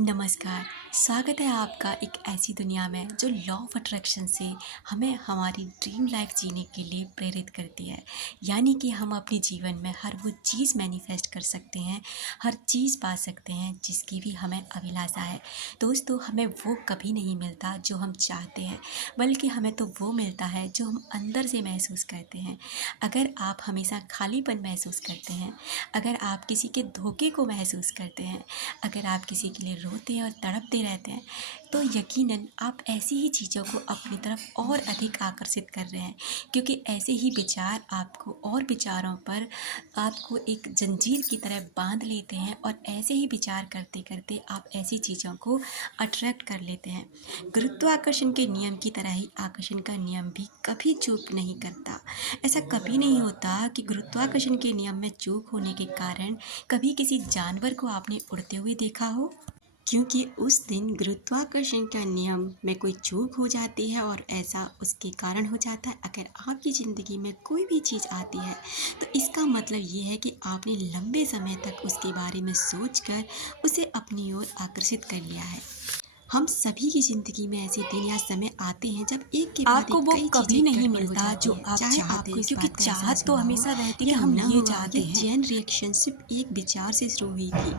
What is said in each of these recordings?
नमस्कार। स्वागत है आपका एक ऐसी दुनिया में जो लॉ ऑफ अट्रैक्शन से हमें हमारी ड्रीम लाइफ जीने के लिए प्रेरित करती है। यानी कि हम अपने जीवन में हर वो चीज़ मैनिफेस्ट कर सकते हैं, हर चीज़ पा सकते हैं जिसकी भी हमें अभिलाषा है। दोस्तों, हमें वो कभी नहीं मिलता जो हम चाहते हैं, बल्कि हमें तो वो मिलता है जो हम अंदर से महसूस करते हैं। अगर आप हमेशा खालीपन महसूस करते हैं, अगर आप किसी के धोखे को महसूस करते हैं, अगर आप किसी के लिए रोते हैं और तड़पते रहते हैं, तो यकीनन आप ऐसी ही चीज़ों को अपनी तरफ और अधिक आकर्षित कर रहे हैं, क्योंकि ऐसे ही विचार आपको और विचारों पर आपको एक जंजीर की तरह बांध लेते हैं और ऐसे ही विचार करते करते आप ऐसी चीज़ों को अट्रैक्ट कर लेते हैं। गुरुत्वाकर्षण के नियम की तरह ही आकर्षण का नियम भी कभी चूक नहीं करता। ऐसा कभी नहीं होता कि गुरुत्वाकर्षण के नियम में चूक होने के कारण कभी किसी जानवर को आपने उड़ते हुए देखा हो, क्योंकि उस दिन गुरुत्वाकर्षण का नियम में कोई चूक हो जाती है और ऐसा उसके कारण हो जाता है। अगर आपकी ज़िंदगी में कोई भी चीज़ आती है, तो इसका मतलब ये है कि आपने लंबे समय तक उसके बारे में सोचकर उसे अपनी ओर आकर्षित कर लिया है। हम सभी की ज़िंदगी में ऐसे दिन या समय आते हैं जब एक के बाद आपको एक वो कई कभी चीज़ें नहीं गड़बड़ हो मिलता जाती जो हैं। आप चाहे चाहते आपको हैं, इस क्योंकि बात का चाहत एहसास तो हुआ हो हमेशा रहती है या कि हम ना ये हुआ, चाहते ये हैं। चेन रिएक्शन सिर्फ एक विचार से शुरू हुई थी।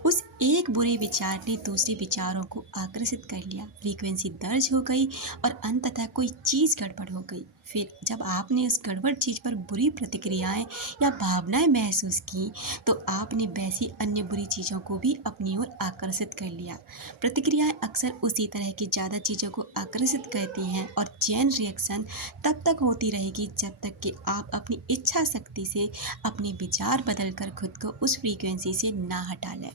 उस एक बुरे विचार ने दूसरे विचारों को आकर्षित कर लिया, फ्रीक्वेंसी दर्ज हो गई और अंततः कोई चीज़ गड़बड़ हो गई। फिर जब आपने उस गड़बड़ चीज़ पर बुरी प्रतिक्रियाएं या भावनाएं महसूस की, तो आपने वैसी अन्य बुरी चीज़ों को भी अपनी ओर आकर्षित कर लिया। प्रतिक्रियाएं अक्सर उसी तरह की ज़्यादा चीज़ों को आकर्षित करती हैं और चेन रिएक्शन तब तक होती रहेगी जब तक कि आप अपनी इच्छा शक्ति से अपने विचार बदलकर खुद को उस फ्रीक्वेंसी से ना हटा लें।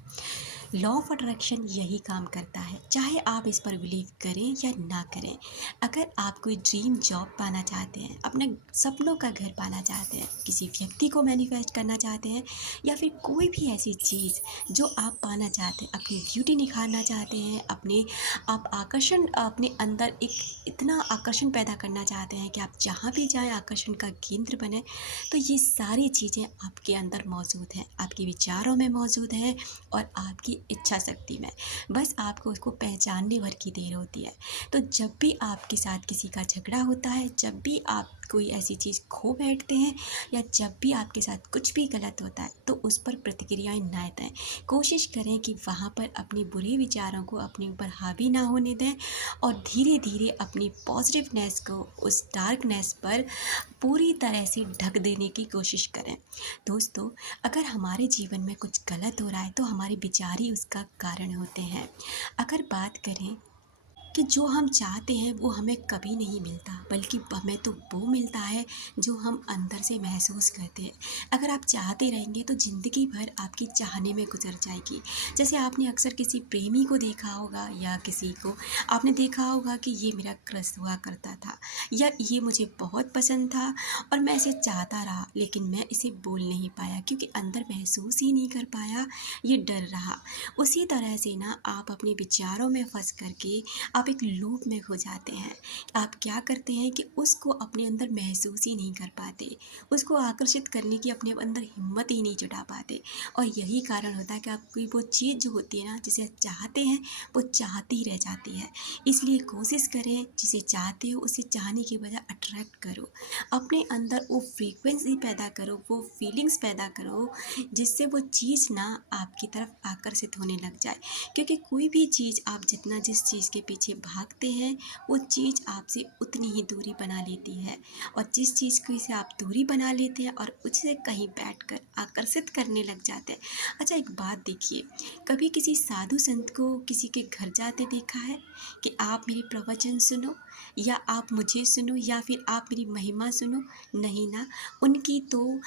लॉ ऑफ अट्रैक्शन यही काम करता है, चाहे आप इस पर बिलीव करें या ना करें। अगर आप कोई ड्रीम जॉब पाना चाहते हैं, अपने सपनों का घर पाना चाहते हैं, किसी व्यक्ति को मैनिफेस्ट करना चाहते हैं, या फिर कोई भी ऐसी चीज़ जो आप पाना चाहते हैं, अपनी ब्यूटी निखारना चाहते हैं, अपने आप आकर्षण अपने अंदर एक इतना आकर्षण पैदा करना चाहते हैं कि आप जहाँ भी जाएं आकर्षण का केंद्र बने, तो ये सारी चीज़ें आपके अंदर मौजूद हैं, आपके विचारों में मौजूद हैं और आपकी इच्छा शक्ति में। बस आपको उसको पहचानने भर की देर होती है। तो जब भी आपके साथ किसी का झगड़ा होता है, जब भी आप कोई ऐसी चीज़ खो बैठते हैं, या जब भी आपके साथ कुछ भी गलत होता है, तो उस पर प्रतिक्रियाएं ना दें। कोशिश करें कि वहाँ पर अपने बुरे विचारों को अपने ऊपर हावी ना होने दें और धीरे धीरे अपनी पॉजिटिवनेस को उस डार्कनेस पर पूरी तरह से ढक देने की कोशिश करें। दोस्तों, अगर हमारे जीवन में कुछ गलत हो रहा है, तो हमारे विचार ही उसका कारण होते हैं। अगर बात करें कि जो हम चाहते हैं वो हमें कभी नहीं मिलता, बल्कि हमें तो वो मिलता है जो हम अंदर से महसूस करते हैं। अगर आप चाहते रहेंगे तो ज़िंदगी भर आपकी चाहने में गुजर जाएगी। जैसे आपने अक्सर किसी प्रेमी को देखा होगा, या किसी को आपने देखा होगा कि ये मेरा क्रश हुआ करता था, या ये मुझे बहुत पसंद था और मैं इसे चाहता रहा, लेकिन मैं इसे बोल नहीं पाया क्योंकि अंदर महसूस ही नहीं कर पाया, ये डर रहा। उसी तरह से ना आप अपने विचारों में फंस करके आप एक लूप में खो जाते हैं। आप क्या करते हैं कि उसको अपने अंदर महसूस ही नहीं कर पाते, उसको आकर्षित करने की अपने अंदर हिम्मत ही नहीं जुटा पाते, और यही कारण होता है कि आपकी वो चीज़ जो होती है ना, जिसे आप चाहते हैं, वो चाहती ही रह जाती है। इसलिए कोशिश करें, जिसे चाहते हो उसे चाहने के बजाय अट्रैक्ट करो, अपने अंदर वो फ्रीक्वेंसी पैदा करो, वो फीलिंग्स पैदा करो, जिससे वो चीज़ ना आपकी तरफ आकर्षित होने लग जाए। क्योंकि कोई भी चीज़ आप जितना जिस चीज़ के पीछे भागते हैं, वो चीज़ आपसे उतनी ही दूरी बना लेती है, और जिस चीज़ की से आप दूरी बना लेते हैं और उससे कहीं बैठकर आकर्षित करने लग जाते हैं। अच्छा, एक बात देखिए, कभी किसी साधु संत को किसी के घर जाते देखा है कि आप मेरे प्रवचन सुनो, या आप मुझे सुनो, या फिर आप मेरी महिमा सुनो? नहीं ना। उनकी तो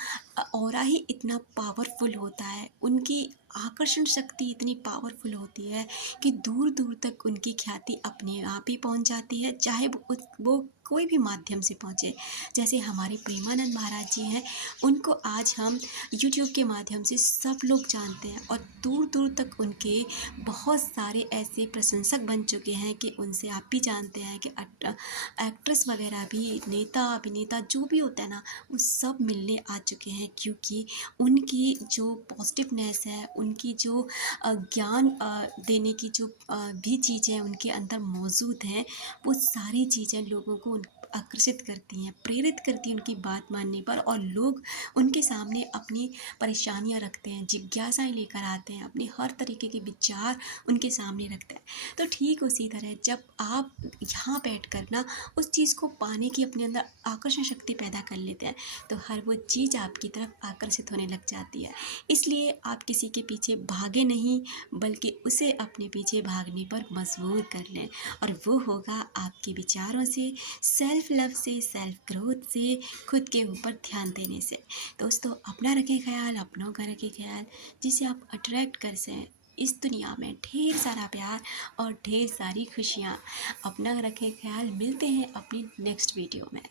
ऑरा ही इतना पावरफुल होता है, उनकी आकर्षण शक्ति इतनी पावरफुल होती है कि दूर दूर तक उनकी ख्याति अपने आप ही पहुंच जाती है, चाहे वो कोई भी माध्यम से पहुँचे। जैसे हमारे प्रेमानंद महाराज जी हैं, उनको आज हम यूट्यूब के माध्यम से सब लोग जानते हैं और दूर दूर तक उनके बहुत सारे ऐसे प्रशंसक बन चुके हैं कि उनसे आप भी जानते हैं कि एक्ट्रेस वगैरह भी, नेता अभिनेता जो भी होता है ना, वो सब मिलने आ चुके हैं, क्योंकि उनकी जो पॉजिटिवनेस है, उनकी जो ज्ञान देने की जो भी चीज़ें उनके अंदर मौजूद हैं, वो सारी चीज़ें लोगों को आकर्षित करती हैं, प्रेरित करती हैं उनकी बात मानने पर। और लोग उनके सामने अपनी परेशानियां रखते हैं, जिज्ञासाएं लेकर आते हैं, अपने हर तरीके के विचार उनके सामने रखते हैं। तो ठीक उसी तरह जब आप यहाँ बैठकर ना उस चीज़ को पाने की अपने अंदर आकर्षण शक्ति पैदा कर लेते हैं, तो हर वो चीज़ आपकी तरफ आकर्षित होने लग जाती है। इसलिए आप किसी के पीछे भागे नहीं, बल्कि उसे अपने पीछे भागने पर मजबूर कर लें, और वो होगा आपके विचारों से, सेल्फ लव से, सेल्फ ग्रोथ से, खुद के ऊपर ध्यान देने से। दोस्तों, अपना रखें ख्याल, अपनों का रखें ख्याल, जिसे आप अट्रैक्ट कर सकें इस दुनिया में ढेर सारा प्यार और ढेर सारी खुशियाँ। अपना रखें ख्याल, मिलते हैं अपनी नेक्स्ट वीडियो में।